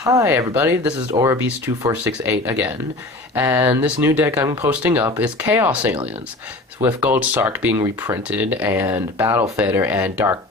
Hi everybody, this is Aurabeast2468 again, and this new deck I'm posting up is Chaos Aliens, with Gold Sark being reprinted, and Battle Fitter, and Dark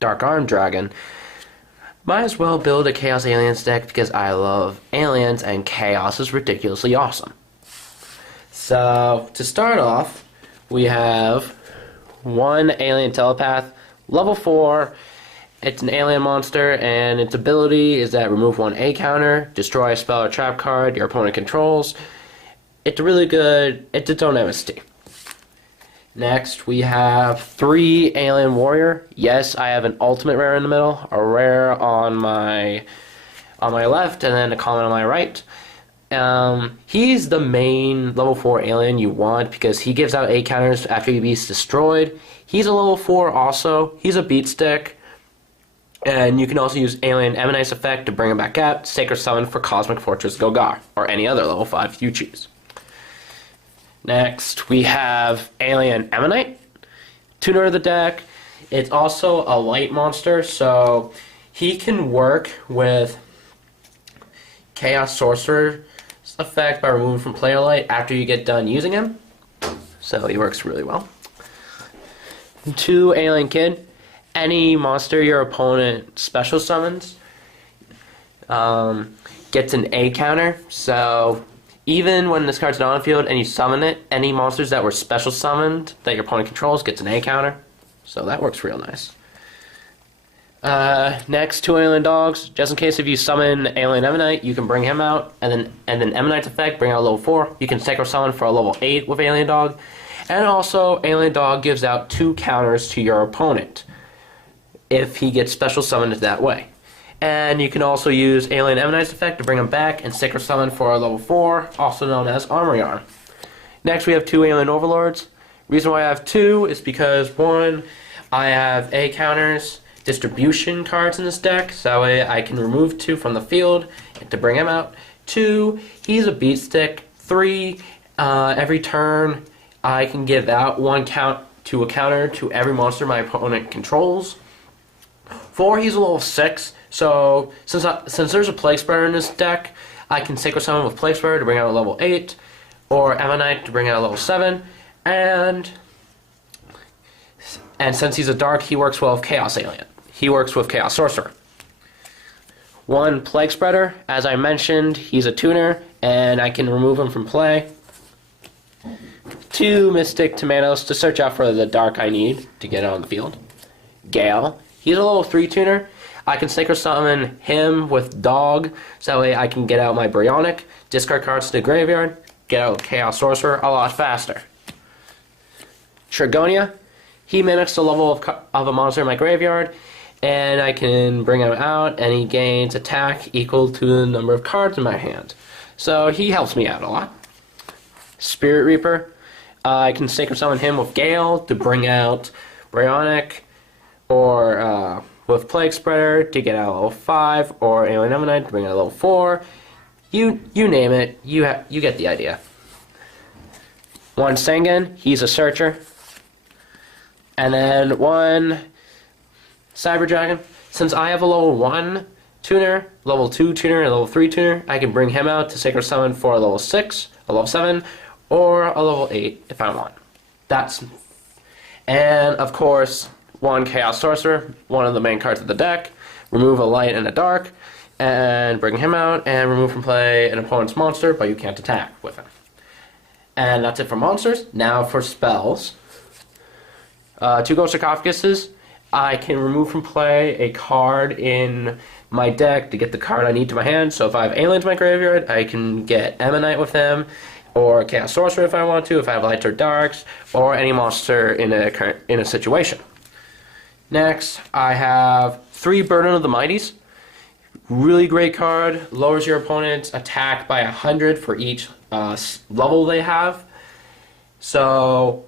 Arm Dragon. Might as well build a Chaos Aliens deck because I love aliens, and Chaos is ridiculously awesome. So, to start off, we have one Alien Telepath, level 4. It's an alien monster, and its ability is that remove one A counter, destroy a spell or trap card your opponent controls. It's really good. It's its own MST. Next, we have 3 Alien Warrior. Yes, I have an ultimate rare in the middle, a rare on my left, and then a common on my right. He's the main level 4 alien you want because he gives out A counters after your beast destroyed. He's a level 4 also. He's a beat stick. And you can also use Alien Emanate's effect to bring him back out, Sacred Summon for Cosmic Fortress Gogar, or any other level 5 you choose. Next, we have Alien Emanate, tuner of the deck. It's also a light monster, so he can work with Chaos Sorcerer's effect by removing from player light after you get done using him. So he works really well. 2 Alien Kid. Any monster your opponent special summons gets an A counter, so even when this card's not on the field and you summon it, any monsters that were special summoned that your opponent controls gets an A counter, so that works real nice. Next, 2 Alien Dogs. Just in case if you summon Alien Emanite, you can bring him out, and then Emanite's effect, bring out a level 4. You can Sacred Summon for a level 8 with Alien Dog, and also Alien Dog gives out 2 counters to your opponent if he gets special summoned that way. And you can also use Alien Emanite's effect to bring him back and Sacred Summon for a level 4, also known as Armory Arm. Next we have 2 Alien Overlords. Reason why I have 2 is because 1, I have A counters, distribution cards in this deck, so that way I can remove 2 from the field to bring him out. 2, he's a beat stick. 3, every turn I can give out 1 count to a counter to every monster my opponent controls. 4, he's a level 6, so since there's a Plague Spreader in this deck, I can Sacred Summon with Plague Spreader to bring out a level 8, or Emanite to bring out a level 7, and since he's a dark, he works well with Chaos Alien. He works with Chaos Sorcerer. 1 Plague Spreader, as I mentioned, he's a tuner, and I can remove him from play. 2 Mystic Tomatoes to search out for the dark I need to get on the field. Gale. He's a level 3 tuner. I can Sacred Summon him with Dog, so that way I can get out my Bryonic, discard cards to the graveyard, get out Chaos Sorcerer a lot faster. Trigonia. He mimics the level of a monster in my graveyard, and I can bring him out, and he gains attack equal to the number of cards in my hand. So he helps me out a lot. Spirit Reaper. I can Sacred Summon him with Gale to bring out Bryonic, or with Plague Spreader to get out a level 5, or Alien Emanite to bring out a level 4. You name it, you get the idea. 1 Sengen, he's a searcher. And then 1 Cyber Dragon. Since I have a level 1 tuner, level 2 tuner, and level 3 tuner, I can bring him out to Sacred Summon for a level 6, a level 7, or a level 8 if I want. And of course, 1 Chaos Sorcerer, one of the main cards of the deck. Remove a light and a dark, and bring him out, and remove from play an opponent's monster, but you can't attack with him. And that's it for monsters. Now for spells. 2 Ghost Sarcophaguses. I can remove from play a card in my deck to get the card I need to my hand. So if I have aliens in my graveyard, I can get Emanite with them, or Chaos Sorcerer if I want to, if I have lights or darks, or any monster in a situation. Next, I have 3 Burden of the Mighties. Really great card. Lowers your opponent's attack by 100 for each level they have. So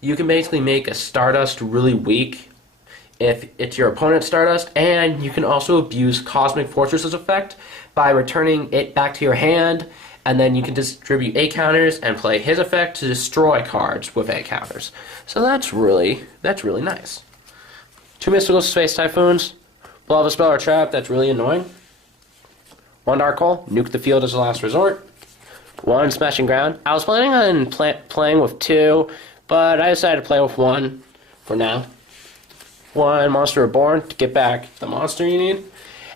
you can basically make a Stardust really weak if it's your opponent's Stardust, and you can also abuse Cosmic Fortress's effect by returning it back to your hand, and then you can distribute A counters and play his effect to destroy cards with A counters. So that's really nice. 2 Mystical Space Typhoons. Blow up a spell or trap, that's really annoying. 1 Dark Hole, nuke the field as a last resort. 1 Smashing Ground. I was planning on playing with 2, but I decided to play with 1 for now. 1 Monster Reborn to get back the monster you need.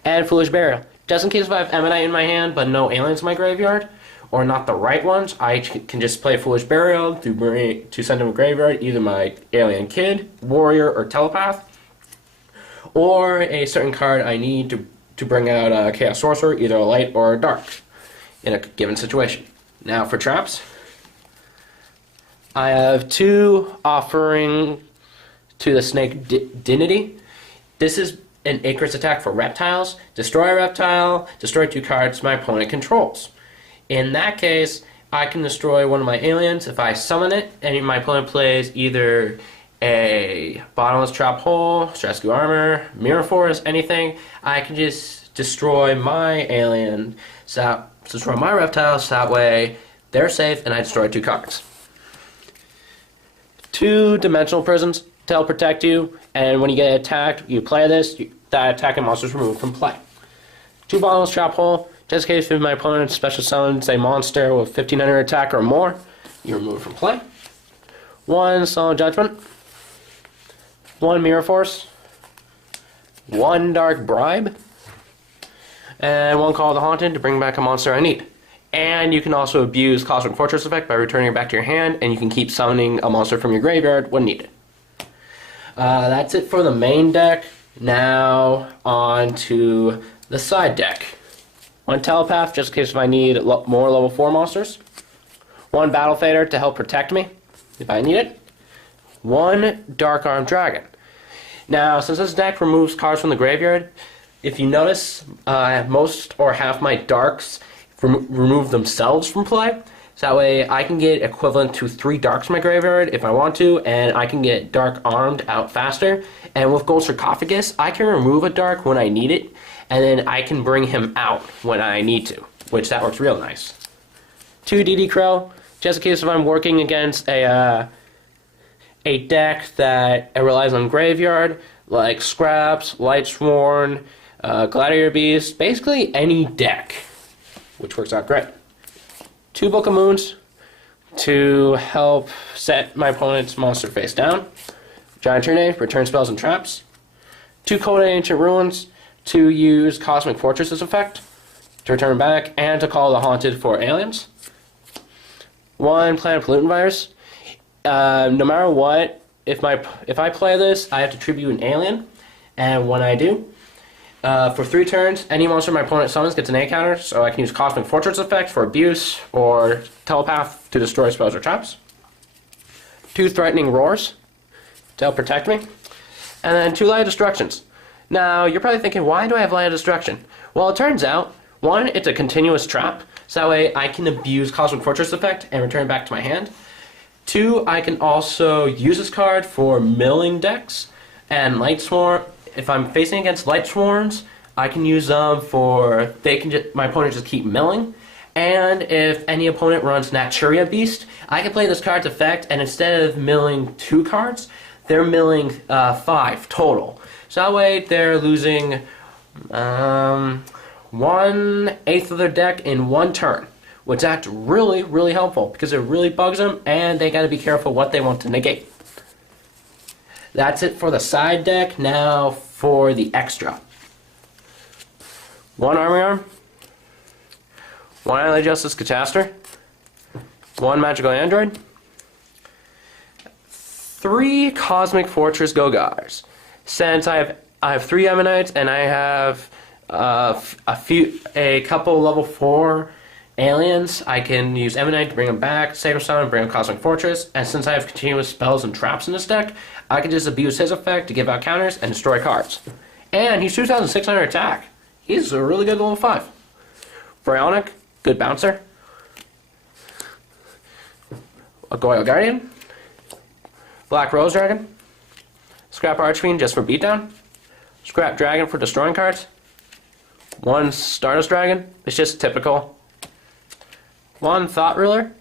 And Foolish Burial. Just in case if I have Emanite in my hand, but no aliens in my graveyard, or not the right ones, I can just play Foolish Burial to send to a graveyard, either my Alien Kid, Warrior, or Telepath, or a certain card I need to bring out a Chaos Sorcerer, either a light or a dark, in a given situation. Now for traps, I have 2 Offering to the Snake Dignity. This is an Icarus attack for reptiles. Destroy a reptile, destroy 2 cards my opponent controls. In that case, I can destroy one of my aliens if I summon it, and my opponent plays either a Bottomless Trap Hole, Rescue Armor, Mirror Force, anything. I can just destroy my alien, destroy my reptiles, so that way they're safe and I destroy 2 cards. 2 Dimensional Prisons to help protect you, and when you get attacked, you play this, that attacking monster is removed from play. 2 Bottomless Trap Hole, just in case if my opponent special summons a monster with 1500 attack or more, you remove from play. 1 Solemn Judgment, 1 Mirror Force, 1 Dark Bribe, and 1 Call of the Haunted to bring back a monster I need. And you can also abuse Cosmic Fortress effect by returning it back to your hand, and you can keep summoning a monster from your graveyard when needed. That's it for the main deck. Now on to the side deck. 1 Telepath, just in case if I need more level 4 monsters. 1 Battle Fader to help protect me if I need it. 1 Dark Armed Dragon. Now, since this deck removes cards from the graveyard, if you notice, most or half my darks remove themselves from play. So that way I can get equivalent to 3 darks in my graveyard if I want to, and I can get Dark Armed out faster. And with Gold Sarcophagus, I can remove a dark when I need it, and then I can bring him out when I need to, which that works real nice. 2 DD Crow, just in case if I'm working against a deck that relies on graveyard, like Scraps, Lightsworn, Gladiator Beast, basically any deck, which works out great. 2 Book of Moons to help set my opponent's monster face down. Giant Tourney, return spells and traps. 2 Cold Ancient Ruins to use Cosmic Fortress's effect to return back, and to call the Haunted for aliens. 1 Planet Pollutant Virus. No matter what, if I play this, I have to tribute an alien, and when I do, for 3 turns, any monster my opponent summons gets an A counter, so I can use Cosmic Fortress effect for abuse, or Telepath to destroy spells or traps. 2 Threatening Roars to help protect me, and then 2 Light of Destructions. Now, you're probably thinking, why do I have Light of Destruction? Well, it turns out, 1, it's a continuous trap, so that way I can abuse Cosmic Fortress effect and return it back to my hand. 2, I can also use this card for milling decks, and Lightsworn. If I'm facing against Lightsworns, I can use them for, my opponent just keep milling. And if any opponent runs Naturia Beast, I can play this card's effect, and instead of milling 2 cards, they're milling 5 total. So that way they're losing 1/8 of their deck in 1 turn, which acts really, really helpful because it really bugs them, and they got to be careful what they want to negate. That's it for the side deck. Now for the extra. 1 Army Arm, 1 Island Justice Catastor, 1 Magical Android, 3 Cosmic Fortress Gogars. Since I have 3 Ammonites and I have a couple level 4 aliens, I can use Emanite to bring them back, Saber Summon, bring up Cosmic Fortress, and since I have continuous spells and traps in this deck, I can just abuse his effect to give out counters and destroy cards. And he's 2,600 attack. He's a really good level 5. Pharaonic, good bouncer. A Goyle Guardian. Black Rose Dragon. Scrap Archfiend just for beatdown. Scrap Dragon for destroying cards. 1 Stardust Dragon. It's just typical. 1 Thought Ruler.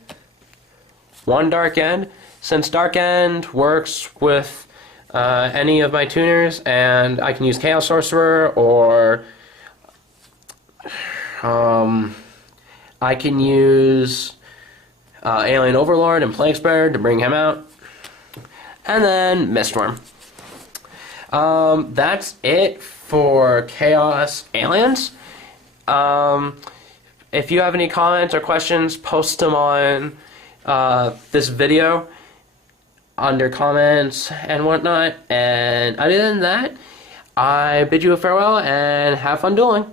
1 Dark End. Since Dark End works with any of my tuners, and I can use Chaos Sorcerer or I can use Alien Overlord and Plague Spreader to bring him out. And then Mistworm. That's it for Chaos Aliens. If you have any comments or questions, post them on this video under comments and whatnot. And other than that, I bid you a farewell and have fun dueling.